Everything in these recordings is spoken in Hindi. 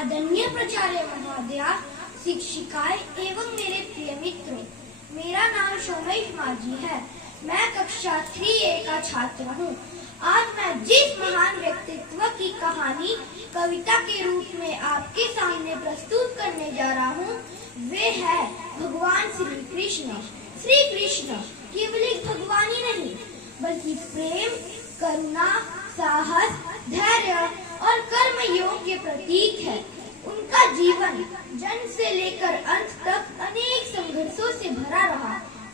आदरणीय प्राचार्य महोदया, शिक्षिकाएं एवं मेरे प्रिय मित्रों, मेरा नाम सोमेश माझी है। मैं कक्षा 3A का छात्र हूँ। आज मैं जिस महान व्यक्तित्व की कहानी कविता के रूप में आपके सामने प्रस्तुत करने जा रहा हूँ, वे है भगवान श्री कृष्ण। श्री कृष्ण केवल एक भगवान ही नहीं, बल्कि प्रेम, करुणा, साहस, धैर्य और कर्म योग के प्रतीक है। उनका जीवन जन्म से लेकर अंत तक अनेक संघर्षों से भरा रहा,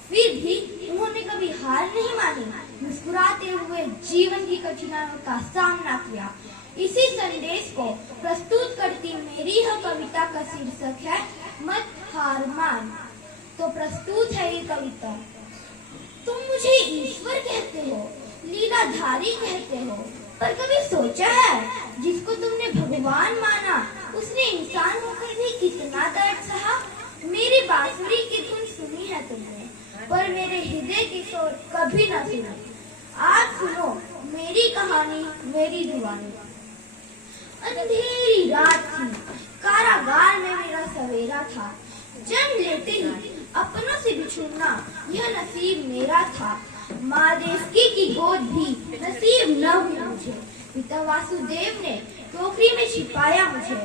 फिर भी उन्होंने कभी हार नहीं मानी। मुस्कुराते हुए जीवन की कठिनाइयों का सामना किया। इसी संदेश को प्रस्तुत करती मेरी यह कविता का शीर्षक है मत हार मान। तो प्रस्तुत है ये कविता। तुम मुझे ईश्वर कहते हो, लीलाधारी कहते हो, पर कभी सोचा है जिसको तुमने भगवान माना उसने इंसान होकर भी कितना दर्द सहा। मेरी बांसुरी की धुन सुनी है तुमने, पर मेरे हृदय की शोर कभी न सुनी। आज सुनो मेरी कहानी, मेरी दीवानी। अंधेरी रात थी, कारागार में मेरा सवेरा था। जन्म लेते ही अपनों से बिछुड़ना यह नसीब मेरा था। माँ देवकी की गोद भी नसीब न हुई मुझे। पिता वासुदेव ने टोकरी में छिपाया मुझे।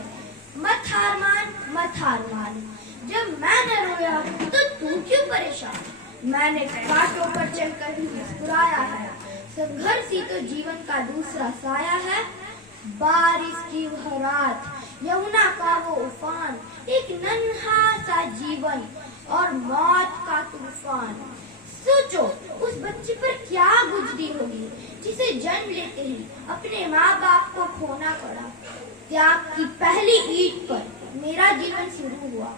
मत हार मान, मत हार मान। जब मैं न रोया तो तू क्यों परेशान। मैंने कांटों पर चलकर भी मुस्कुराया है। संघर्ष ही तो जीवन का दूसरा साया है। बारिश की वह रात, यमुना का वो उफान, एक नन्हा सा जीवन और मौत का तूफान। सोचो उस बच्चे पर क्या गुजरी होगी जिसे जन्म लेते ही अपने माँ बाप को खोना पड़ा। त्याग की पहली ईंट पर मेरा जीवन शुरू हुआ।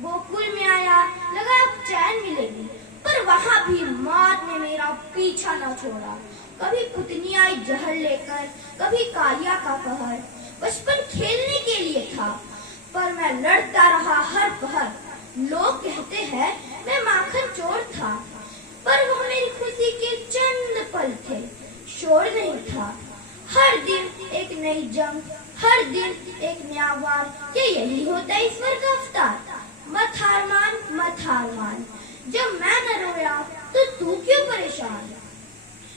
गोकुल में आया, लगा अब चैन मिलेगी, पर वहाँ भी मौत ने मेरा पीछा न छोड़ा। कभी पुतनी आई जहर लेकर, कभी कालिया का कहर। बचपन खेलने के लिए था, पर मैं लड़ता रहा हर पहर। लोग कहते हैं मैं माखन चोर था, पर वो मेरी खुशी के चंद पल थे। शोर नहीं था। हर दिन एक नई जंग, हर दिन एक नया वार। क्या यही होता है ईश्वर का अवतार। मत हार मान, मत हार मान। जब मैं न रोया तो तू क्यों परेशान।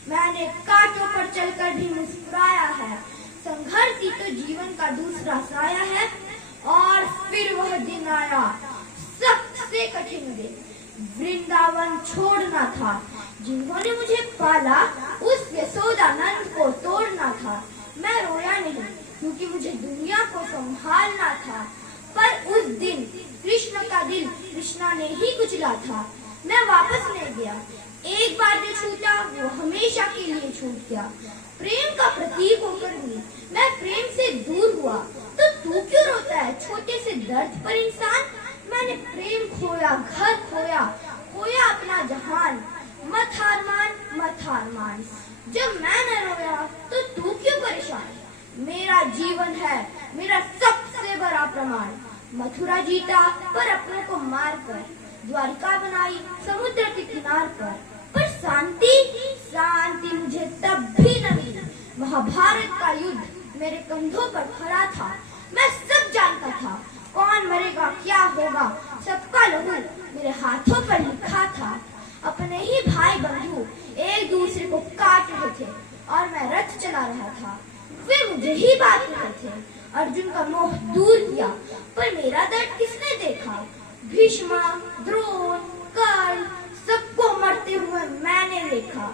मैंने कांटों पर चलकर भी मुस्कुराया है। संघर्ष ही तो जीवन का दूसरा साया है। और फिर वह दिन आया, सबसे कठिन दिन। वृंदावन छोड़ना था। जिन्होंने मुझे पाला उस यशोदानंद को तोड़ना था। मैं रोया नहीं क्योंकि मुझे दुनिया को संभालना था, पर उस दिन कृष्ण का दिल कृष्णा ने ही कुचला था। मैं वापस ले गया। एक बार जो छूटा वो हमेशा के लिए छूट गया। प्रेम का प्रतीक होकर भी मैं प्रेम से दूर हुआ, तो तू क्यों रोता है छोटे से दर्द पर इंसान। मैंने प्रेम खोया, घर खोया, खोया अपना जहान। मत हार मान, मत हार मान। जब मैं न रोया तो तू क्यों परेशान। मेरा जीवन है मेरा सबसे बड़ा प्रमाण। मथुरा जीता पर अपनों को मार कर, द्वारिका बनाई समुद्र के किनार पर शांति, शांति मुझे तब भी न मिली। महाभारत का युद्ध मेरे कंधों पर खड़ा था। मैं सब जानता था, कौन मरेगा, क्या होगा। सबका लहू मेरे हाथों पर लिखा था। अपने ही भाई बंधु एक दूसरे को काट रहे थे और मैं रथ चला रहा था। वे मुझे ही बांट रहे थे। अर्जुन का मोह दूर किया, पर मेरा दर्द किसने देखा। भीष्म, द्रोण, कर्ण, सबको मरते हुए मैंने देखा।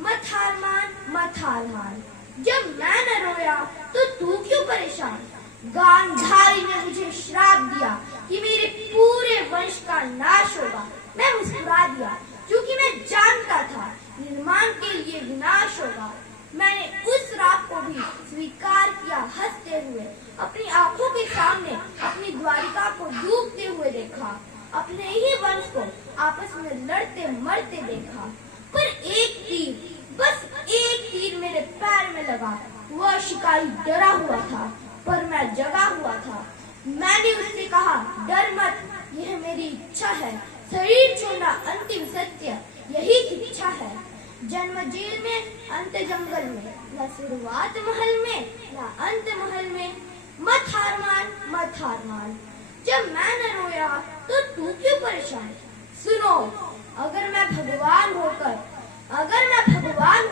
मत हार मान, मत हार मान। जब मैं न रोया तो तू क्यों परेशान। गांधारी ने मुझे श्राप दिया कि मेरे पूरे वंश का नाश होगा। मैं मुस्कुरा दिया क्योंकि मैं जानता था निर्माण के लिए विनाश होगा। मैंने उस श्राप को भी स्वीकार किया हंसते हुए। अपनी आंखों के सामने अपनी द्वारिका को डूबते हुए देखा। अपने ही वंश को आपस में लड़ते मरते देखा। पर एक तीर, बस एक तीर मेरे पैर में लगा। वह शिकारी डरा हुआ था, पर मैं जगा हुआ था। मैंने उससे कहा, डर मत, यह मेरी इच्छा है। शरीर छोड़ना अंतिम सत्य, यही शिक्षा है। जन्म जेल में, अंत जंगल में, न शुरुआत महल में, न अंत महल में। मत हार मान, मत हार मान। जब मैं न रोया तो तू क्यों परेशान। सुनो, अगर मैं भगवान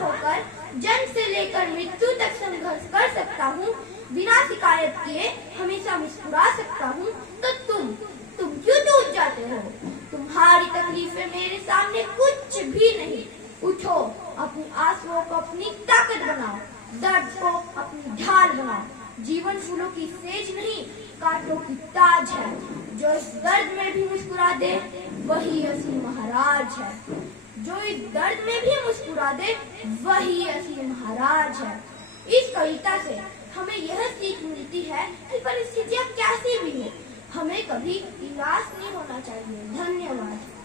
होकर जन्म से लेकर मृत्यु तक संघर्ष कर सकता हूँ, बिना शिकायत किए हमेशा मुस्कुरा सकता हूँ, तो तुम क्यों टूट जाते हो। तुम्हारी तकलीफें मेरे सामने कुछ भी नहीं। उठो, अपनी आंसुओं को अपनी ताकत बनाओ, दर्द को अपनी ढाल बनाओ। जीवन फूलों की सेज नहीं, कांटों की ताज है। जो इस दर्द में भी मुस्कुरा दे वही असली महाराज है। जो इस दर्द में भी मुस्कुरा दे वही असली महाराज है। इस कविता से हमें यह सीख मिलती है कि परिस्थितियां कैसी भी हो, हमें कभी निराश नहीं होना चाहिए। धन्यवाद।